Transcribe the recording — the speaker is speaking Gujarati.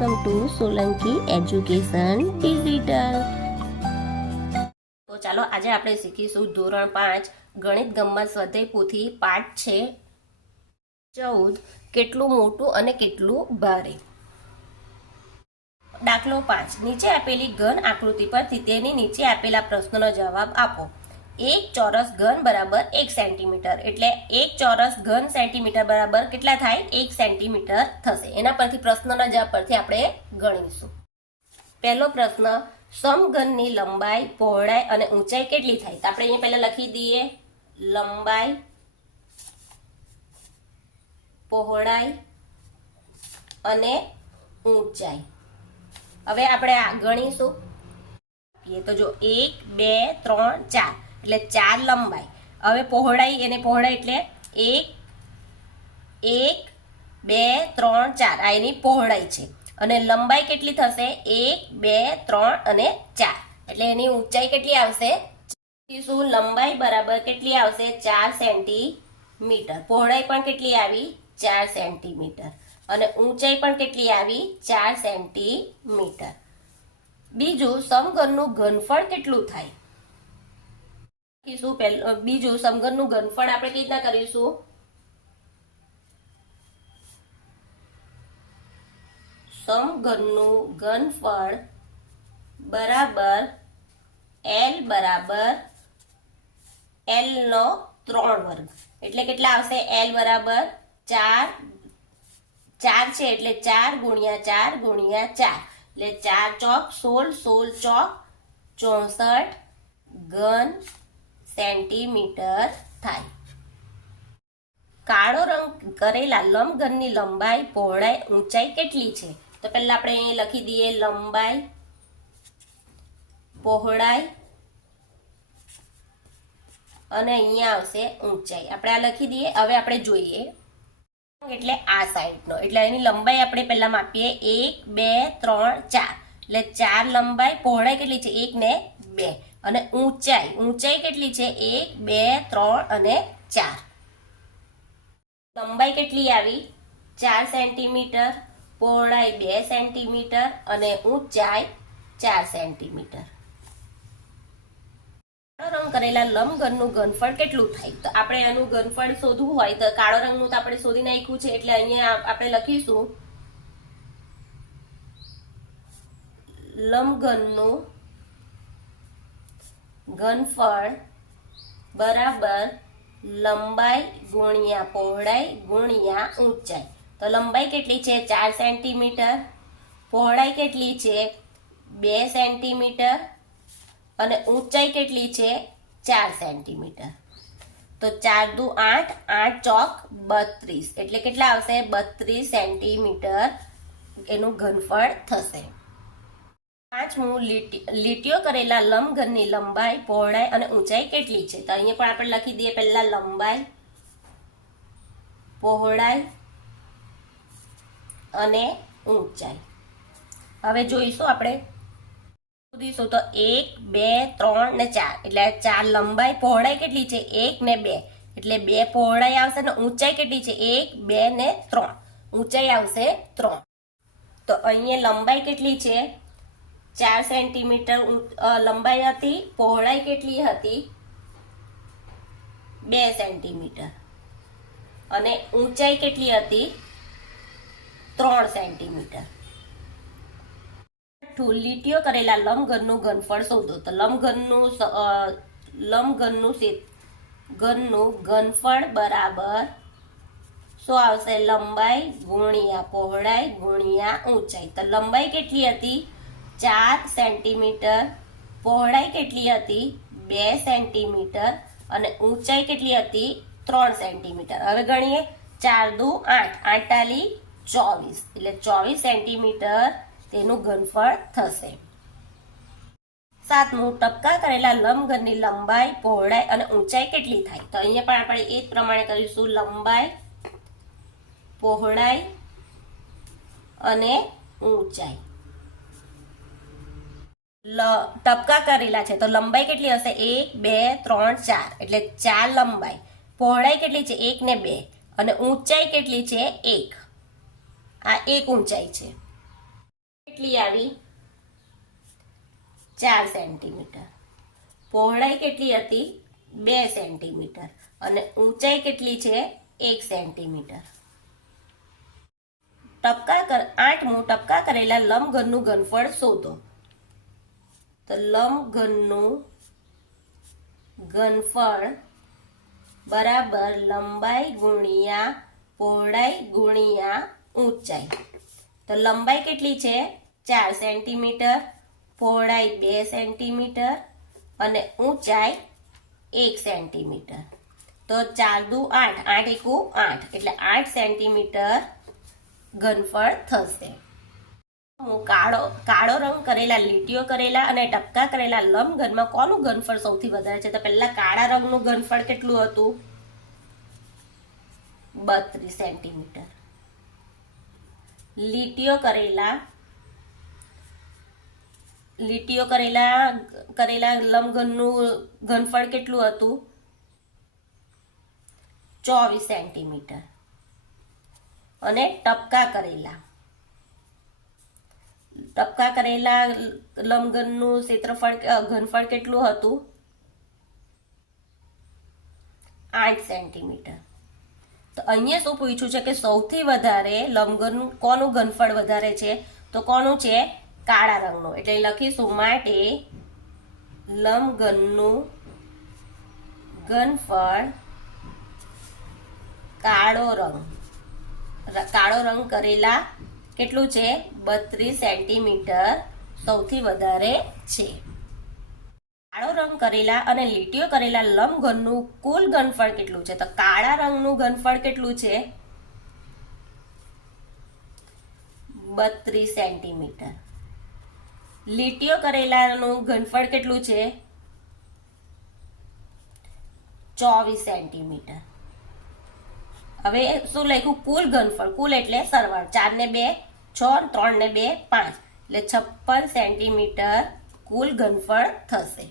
Welcome to Solanki education digital. તો ચાલો આજે આપણે શીખીશું ધોરણ 5 ગણિત ગમ્મત સ્વાધ્યાય પોથી પાઠ છે 14 કેટલું મોટું અને કેટલું ભારે। દાખલો 5 નીચે આપેલી ઘન આકૃતિ પરથી તેની નીચે આપેલા પ્રશ્નનો જવાબ આપો। एक चौरस घन बराबर 1 सेंटीमीटर એટલે એક ચોરસ ઘન સેન્ટીમીટર બરાબર કેટલા થાય 1 સેન્ટીમીટર થશે। એના પરથી પ્રશ્નના જવાબ પરથી આપણે ગણીશું। પહેલો પ્રશ્ન સમઘનની લંબાઈ પહોળાઈ અને ઊંચાઈ કેટલી થાય તો આપણે અહીંયા પહેલા લખી દઈએ લંબાઈ પહોળાઈ અને ઊંચાઈ। હવે આપણે આ ગણીશું તો જો 1 2 3 4 એટલે 4 લંબાઈ। હવે પહોળાઈ એને પહોળાઈ એટલે 1 2 3 4 આ એની પહોળાઈ છે અને લંબાઈ કેટલી થશે 1 2 3 અને 4 એટલે એની ઊંચાઈ કેટલી આવશે શું લંબાઈ બરાબર કેટલી આવશે 4 સેન્ટીમીટર। પહોળાઈ પણ કેટલી આવી 4 સેન્ટીમીટર અને ઊંચાઈ પણ કેટલી આવી 4 સેન્ટીમીટર। બીજું સમઘનનું ઘનફળ કેટલું થાય બીજું સમઘનનું ઘનફળ આપણે કઈ રીતના કરીશું સમઘનનું ઘનફળ બરાબર L બરાબર L નો 3 વર્ગ એટલે કેટલા આવશે L બરાબર 4 છે એટલે 4 ગુણ્યા 4 ગુણ્યા 4 એટલે 4 ચોક 16 16 ચોક 64 ઘન સેન્ટીમીટર થાય। કાળો રંગ કરેલા લંબઘનની લંબાઈ પહોળાઈ ઊંચાઈ કેટલી છે તો પહેલા આપણે અહીં લખી દઈએ લંબાઈ પહોળાઈ અને અહીંયા આવશે ઊંચાઈ આપણે આ લખી દઈએ। હવે આપણે જોઈએ એટલે આ સાઈડનો એટલે એની લંબાઈ આપણે પહેલા માપીએ 1 2 3 4 એટલે 4 લંબાઈ પહોળાઈ કેટલી છે 1 ને 2 અને ઊંચાઈ કેટલી છે 1 2 3 અને 4 લંબાઈ કેટલી આવી 4 સેન્ટીમીટર પહોળાઈ 2 સેન્ટીમીટર અને ઊંચાઈ 4 સેન્ટીમીટર। કાળો રંગ કરેલા લંબઘનનું ઘનફળ કેટલું થાય તો આપણે એનું ઘનફળ શોધવું હોય તો કાળો રંગનું તો આપણે શોધી નાખ્યું છે એટલે અહીંયા આપણે લખીશું લંબઘનનું ઘનફળ બરાબર લંબાઈ ગુણ્યા પહોળાઈ ગુણ્યા ઊંચાઈ તો લંબાઈ કેટલી છે 4 સેન્ટીમીટર પહોળાઈ કેટલી છે 2 સેન્ટીમીટર અને ઊંચાઈ કેટલી છે 4 સેન્ટીમીટર તો 4 દુ 8 8 ચોક 32 એટલે કેટલા આવશે 32 સેન્ટીમીટર એનું ઘનફળ થશે। પાંચમું લીટીઓ કરેલા લંબઘનની લંબાઈ પહોળાઈ અને ઊંચાઈ કેટલી છે તો અહીંયા પણ આપણે લખી દઈએ પહેલા લંબાઈ પહોળાઈ અને ઊંચાઈ। હવે જોઈશું આપણે શોધીશું તો 1 2 3 ને 4 એટલે 4 લંબાઈ પહોળાઈ કેટલી છે 1 ને 2 એટલે 2 પહોળાઈ આવશે ને ઊંચાઈ કેટલી છે 1 2 ને 3 ઊંચાઈ આવશે 3 તો અહીંયા લંબાઈ કેટલી છે 4 સેન્ટીમીટર લંબાઈ હતી પહોળાઈ કેટલી હતી 2 સેન્ટીમીટર અને ઊંચાઈ કેટલી હતી 3 સેન્ટીમીટર। લીટીઓ કરેલા લંબઘનનું ઘનફળ શોધો તો લંબઘનનું ઘનફળ બરાબર શું આવશે લંબાઈ ગુણ્યા પહોળાઈ ગુણ્યા ઊંચાઈ તો લંબાઈ કેટલી હતી 4 સેન્ટીમીટર પહોળાઈ કેટલી હતી 2 સેન્ટીમીટર અને ઊંચાઈ કેટલી હતી 3 સેન્ટીમીટર। હવે ગણીએ 4 દુ 8 8 તાલી 24 એટલે 24 સેન્ટીમીટર તેનું ઘનફળ થશે। સાતમું ટપકા કરેલા લંબઘનની લંબાઈ પહોળાઈ અને ઊંચાઈ કેટલી થાય તો અહીંયા પણ આપણે એ જ પ્રમાણે કરીશું લંબાઈ પહોળાઈ અને ઊંચાઈ। ટપકા કરેલા છે તો લંબાઈ કેટલી હશે 1 2 3 4 એટલે 4 લંબાઈ પહોળાઈ કેટલી છે 1 ને 2 અને ઊંચાઈ કેટલી છે 1 આ 1 ઊંચાઈ છે કેટલી આવી? 4 સેન્ટીમીટર. પહોળાઈ કેટલી હતી? 2 સેન્ટીમીટર. અને ઊંચાઈ કેટલી છે? 1 સેન્ટીમીટર. આઠમું, ટપકા કરેલા લંબઘનનું ઘનફળ શોધો. તો લંબઘનનું ઘનફળ બરાબર લંબાઈ ગુણ્યા પહોળાઈ ગુણ્યા ઊંચાઈ. તો લંબાઈ કેટલી છે? 4 સેન્ટીમીટર, પહોળાઈ 2 સેન્ટીમીટર અને ઊંચાઈ 1 સેન્ટીમીટર. તો 4 દુ 8, 8 એકુ 8, એટલે 8 સેન્ટીમીટર ઘનફળ થશે. હું કાળો રંગ કરેલા, લીટીઓ કરેલા અને ટપકા કરેલા લંબઘનમાં કોનું ઘનફળ સૌથી વધારે છે? તો પહેલા કાળા રંગનું ઘનફળ કેટલું હતું? 32 સેન્ટીમીટર. લીટીઓ કરેલા લંબઘનનું ઘનફળ કેટલું હતું? 24 સેન્ટીમીટર. અને ટપકા કરેલા લંબઘનનું ઘનફળ કેટલું હતું? 8 સેન્ટીમીટર. તો અહીંયા શું પૂછ્યું છે કે સૌથી વધારે લંબઘન કોનું ઘનફળ વધારે છે? તો કોનું છે? કાળા રંગનું. એટલે લખીશું માટે લંબઘનનું ઘનફળ કાળો રંગ કરેલા કેટલું છે? 32 સેન્ટીમીટર સૌથી વધારે છે. કાળો રંગ કરેલા અને લીટીઓ કરેલા લંબઘનનું કુલ ઘનફળ કેટલું છે? તો કાળા રંગનું ઘનફળ કેટલું છે? 32 સેન્ટીમીટર. લીટીઓ કરેલાનું ઘનફળ કેટલું છે? 24 સેન્ટીમીટર. હવે શું લખ્યું? કુલ ઘનફળ. કુલ એટલે સરવાળો. 4 ને 2 6, 3 ને 2 5, એટલે 56 સેન્ટીમીટર કુલ ઘનફળ થશે.